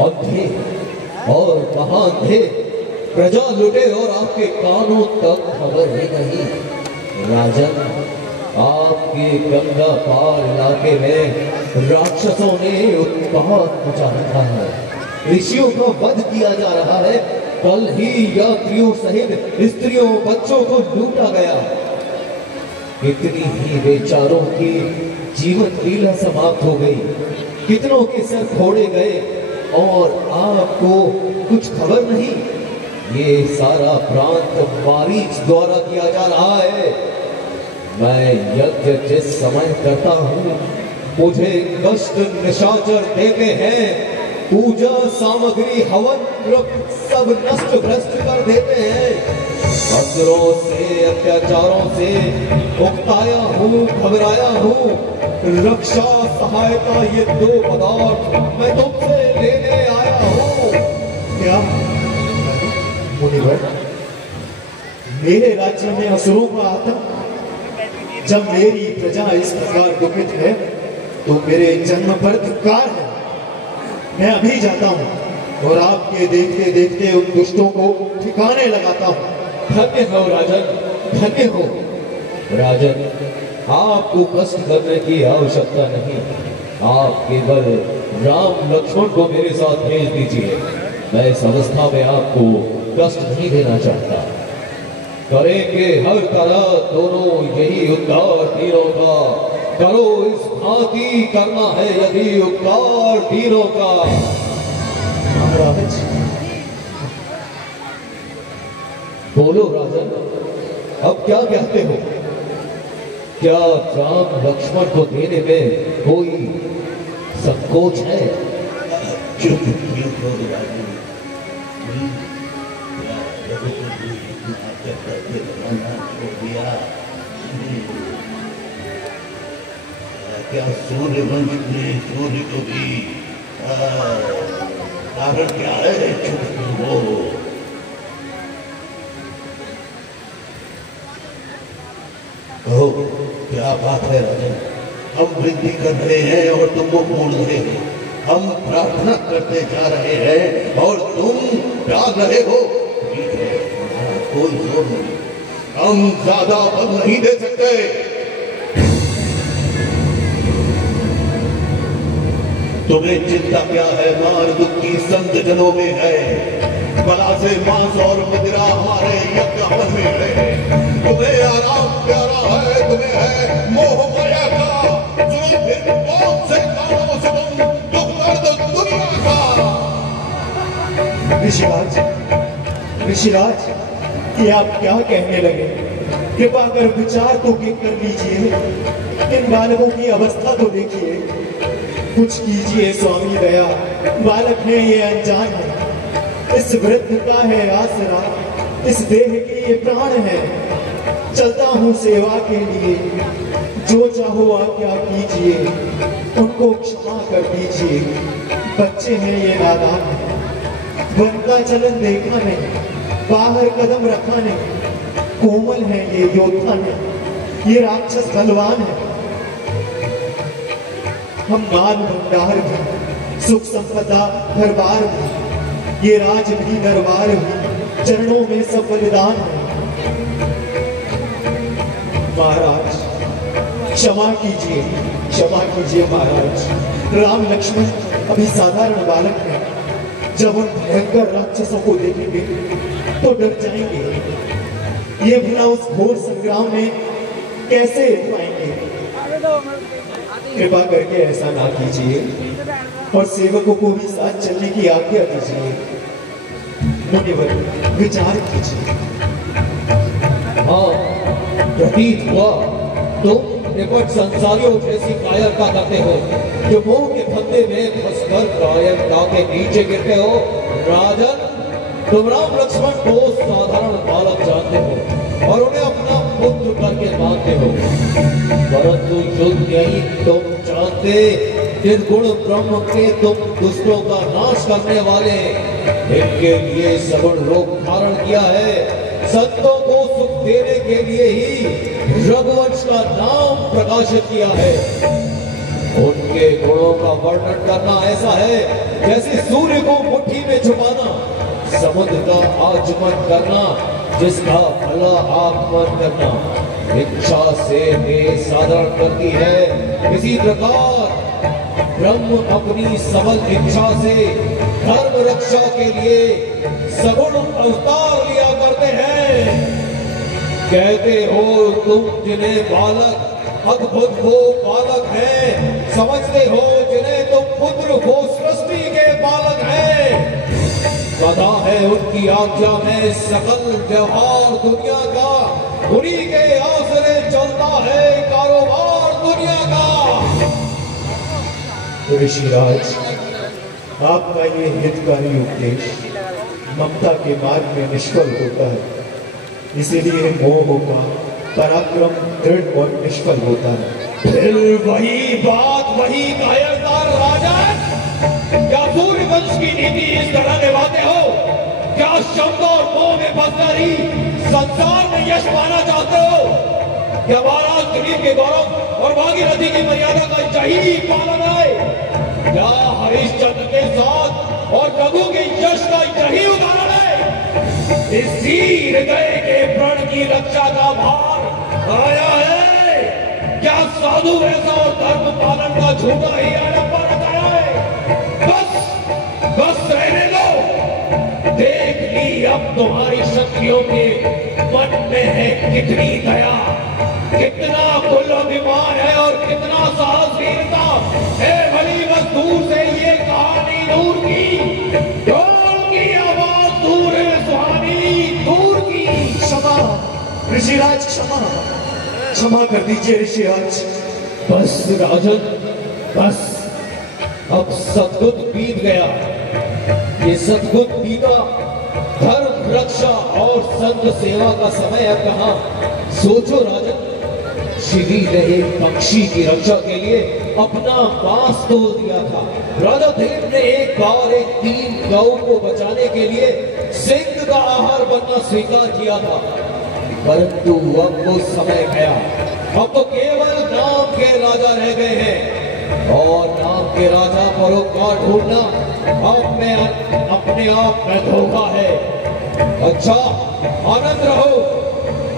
अंधे और महाअंधे प्रजा लुटे और आपके कानों तक खबर ही नहीं। राजन, आपके गंगा पार इलाके में राक्षसों ने उत्पात मचा रखा है। ऋषियों का वध किया जा रहा है। कल ही यात्रियों सहित स्त्रियों बच्चों को लूटा गया। कितनी ही बेचारों की जीवन लीला समाप्त हो गई, कितनों के सर फोड़े गए और आपको कुछ खबर नहीं। ये सारा प्रांत मारीच द्वारा किया जा रहा है। मैं यज्ञ जिस समय करता हूँ मुझे कष्ट निशाचर देते हैं। पूजा सामग्री हवन सब नष्ट भ्रष्ट कर देते हैं। असुरों से अत्याचारों से उकताया हूँ, घबराया हूँ। रक्षा सहायता ये दो पदार्थ मैं तुमसे लेने आया हूँ। क्या मुनिवर, मेरे राज्य में असुरों का आतंक? जब मेरी प्रजा इस प्रकार दुखित है तो मेरे जन्म पर धिक्कार है। मैं अभी जाता हूँ और आपके देखते देखते उन दुष्टों को ठिकाने लगाता हूँ। धन्य हो राजन, धन्य हो। राजन, आपको कष्ट करने की आवश्यकता नहीं। आप केवल राम लक्ष्मण को मेरे साथ भेज दीजिए। मैं इस अवस्था में आपको कष्ट नहीं देना चाहता। करेंगे हर तरह दोनों यही उद्धार तीनों का। करो इस भांति करना है यदि उद्धार तीनों का। महाराज, बोलो राजन, अब क्या कहते हो? क्या राम लक्ष्मण को देने में कोई संकोच है? क्या सूर्य वंश ने सूर्य को भी कारण क्या है? चुप हो। कहो क्या बात है राजन? हम वृद्धि कर रहे हैं और तुम वो मोड़ रहे हो। हम प्रार्थना करते जा रहे हैं और तुम डाल रहे हो। ठीक है, कोई जोर नहीं। हम ज्यादा बल नहीं दे सकते। तुम्हें चिंता क्या है? मार दुखी संत जनों में है। बला से मांस और मदिरा हमारे यज्ञ हवन में है। तुम्हें आराम प्यारा है, तुम्हें है मोह माया का। सुनो फिर कौन से कारणों से तुम दुख दर्द दुनिया का। ऋषिराज, ऋषिराज, ये आप क्या कहने लगे? कृपा कर विचार तो कर लीजिए। इन बालकों की अवस्था तो देखिए। कुछ कीजिए स्वामी दया। बालक है ये अनजान है। इस वृद्ध का है आसरा, इस देह के ये प्राण है। चलता हूँ सेवा के लिए, जो चाहो आज्ञा कीजिए। उनको क्षमा कर दीजिए। बच्चे हैं ये नादान है। वन का चलन देखा नहीं, बाहर कदम रखा नहीं। कोमल है ये योद्धा है, ये राक्षस बलवान है। हम माल भंडार भी, सुख संपदा घर बार भी, ये राज भी दरबार भी, चरणों में सब बलिदान है। महाराज क्षमा कीजिए, क्षमा कीजिए महाराज। राम लक्ष्मण अभी साधारण बालक है। जब उन भयंकर राक्षसों को देखेंगे तो डर जाएंगे। ये भला उस घोर संग्राम में कैसे पाएंगे? कृपा करके ऐसा ना कीजिए और सेवकों को भी साथ चलने की आज्ञा दीजिए। मुनिवर विचार कीजिए। हाँ, प्रतीत हुआ तुम निपट संसारियों जैसी कायरता करते हो, जो मोह के फंदे में फंसकर कायरता के नीचे गिरते हो। राजन, तुम राम लक्ष्मण को साधारण बालक जानते हो और उन्हें अपना पुत्र करके मानते हो, परंतु युद्ध यही तुम जानते निर्गुण ब्रह्म के तुम दुष्टों का नाश करने वाले। इनके लिए सगुण रूप धारण किया है। संतों को सुख देने के लिए ही रघुवंश का नाम प्रकाशित किया है। उनके गुणों का वर्णन करना ऐसा है जैसे सूर्य को मुट्ठी में छुपाना, समुद्र का आचमन करना, जिसका भला आगमन करना इच्छा से देश साधारण करती है। इसी प्रकार ब्रह्म अपनी सबल इच्छा से धर्म रक्षा के लिए सगुण अवतार लिया करते हैं। कहते हो तुम जिन्हें बालक अद्भुत वो बालक हैं, समझते हो जिन्हें तुम पुत्र वो सृष्टि के बालक हैं। पता है उनकी आज्ञा में सकल व्यवहार दुनिया का, उन्हीं के आसरे चलता है कारोबार दुनिया का। ऋषिराज, आपका ये हितकारी उपदेश ममता के मार्ग में निष्फल होता है, इसीलिए मोह का पराक्रम दृढ़ और निष्फल होता है। फिर वही बात, वही कायरता राजन, क्या सूर्य वंश की नीति इस तरह निभाते हो? क्या शब्द और मोह में फंसकर ही संसार में यश पाना चाहते हो? क्या महाराज दिलीप के गौरव और भागीरथी की मर्यादा का यही पालन है? क्या हरिश्चंद्र के साथ और रघु के यश का यही उदाहरण है? इसी हृदय के प्रण की रक्षा का भार आया है? क्या साधु ऐसा और धर्म पालन का झूठा ही आडंबर बताया है? बस रहने दो। देख ली अब तुम्हारी शक्तियों के मन में है कितनी दया, कितना कुल अभिमान है और कितना साहस वीरता है। भली बस दूर से ये कहानी दूर की, ढोल की आवाज दूर है सुहानी, दूर की। क्षमा ऋषिराज, क्षमा कर दीजिए ऋषिराज। बस राजन, बस अब सदगुण बीत गया। ये सदगुण बीता, धर्म रक्षा और संत सेवा का समय अब कहाँ? सोचो राजन, श्री ने एक पक्षी की रक्षा के लिए अपना बांस तोड़ दिया था। राजा देव ने एक बार एक तीन गौ को बचाने के लिए सिंह का आहार बनना स्वीकार किया था, परंतु अब वो समय गया। अब तो केवल नाम के राजा रह गए हैं और नाम के राजा परोपकार ढूंढना अब में अपने आप में धोखा है। अच्छा, आनंद रहो,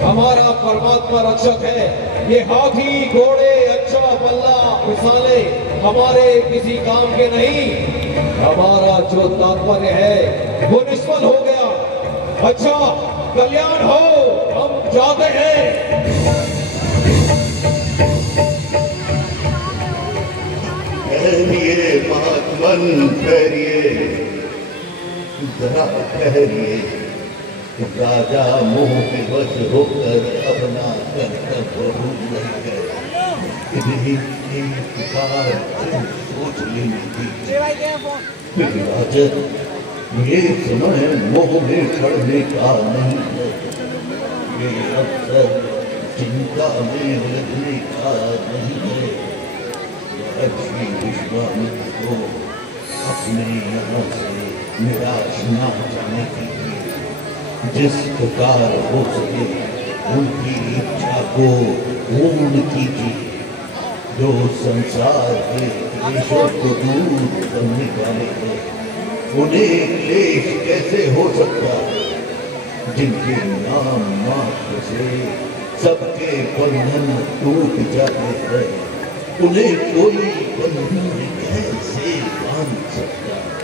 हमारा परमात्मा रक्षक है। ये हाथी घोड़े अच्छा बल्ला मिसाले हमारे किसी काम के नहीं। हमारा जो तात्पर्य है वो निष्फल हो गया। अच्छा, कल्याण हो, हम जाते हैं। ठहरिए महात्मन, ठहरिए, जरा ठहरिए। राजा मोह के वश होकर अपना कर्तव्य भूल नहीं गए। सोच लेनी थी राजन, ये समय मोह में पड़ने का नहीं है, ये अवसर चिंता में उलझने का नहीं है। लक्ष्मी विश्वामित्र को अपने यहाँ से निराश न जाने कीजिए। जिस प्रकार हो सके उनकी इच्छा को पूर्ण कीजिए। जो संसार के क्लेशों को दूर करने वाले हैं, उन्हें क्लेश कैसे हो सकता है? जिनके नाम मात्र से सबके बंधन टूट जाते हैं, उन्हें कोई बंधन कैसे बांध सकता है?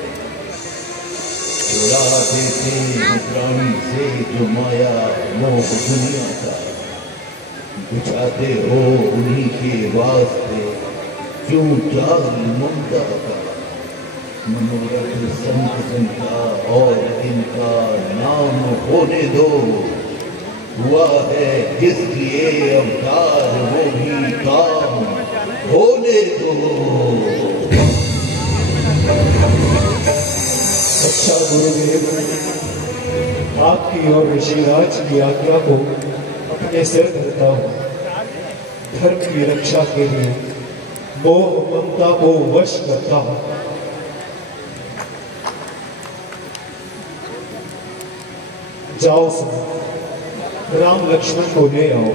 चुरा देते हैं प्राणी से जो माया मोह दुनिया का, बुझाते हो उन्हीं के वास्ते क्यों जाल ममता का। मनोरथ संत का और इनका नाम होने दो, हुआ है जिसलिए अवतार वो भी काम होने दो। अच्छा गुरुदेव, आपकी और ऋषिराज की आज्ञा को अपने सिर धरता हूँ। धर्म की रक्षा के लिए मोह ममता को वश करता हूँ। जाओ सुनो, राम लक्ष्मण को ले आओ।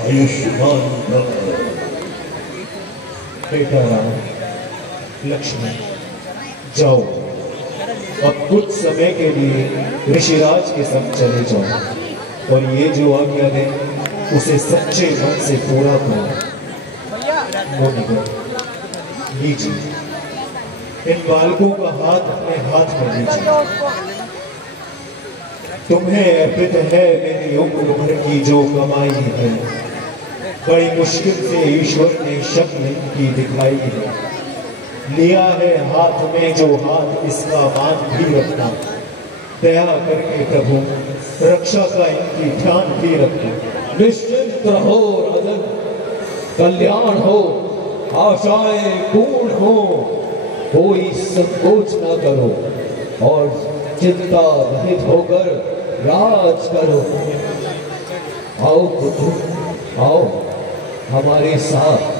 आयुष्मान भव। बेटा राम, लक्ष्मण, जाओ अब कुछ समय के लिए ऋषिराज के संग चले जाओ और ये जो आज्ञा दे उसे सच्चे मन से पूरा करो। मुनिवर, लीजिए इन बालकों का हाथ अपने हाथ में लीजिए। तुम्हें अर्पित है मेरी उम्र भर की जो कमाई है। बड़ी मुश्किल से ईश्वर ने शक्ल की दिखाई है। लिया है हाथ में जो हाथ, इसका मान भी रखना। दया करके प्रभु रक्षा का इनकी ध्यान भी रखना। निश्चिंत रहो राजन, कल्याण हो, आशाएं पूर्ण हो, कोई संकोच न करो और चिंता रहित होकर राज करो। आओ पुत्र, आओ हमारे साथ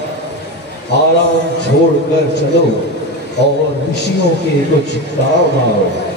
आराम छोड़कर चलो और ऋषियों के कुछ काम आओ।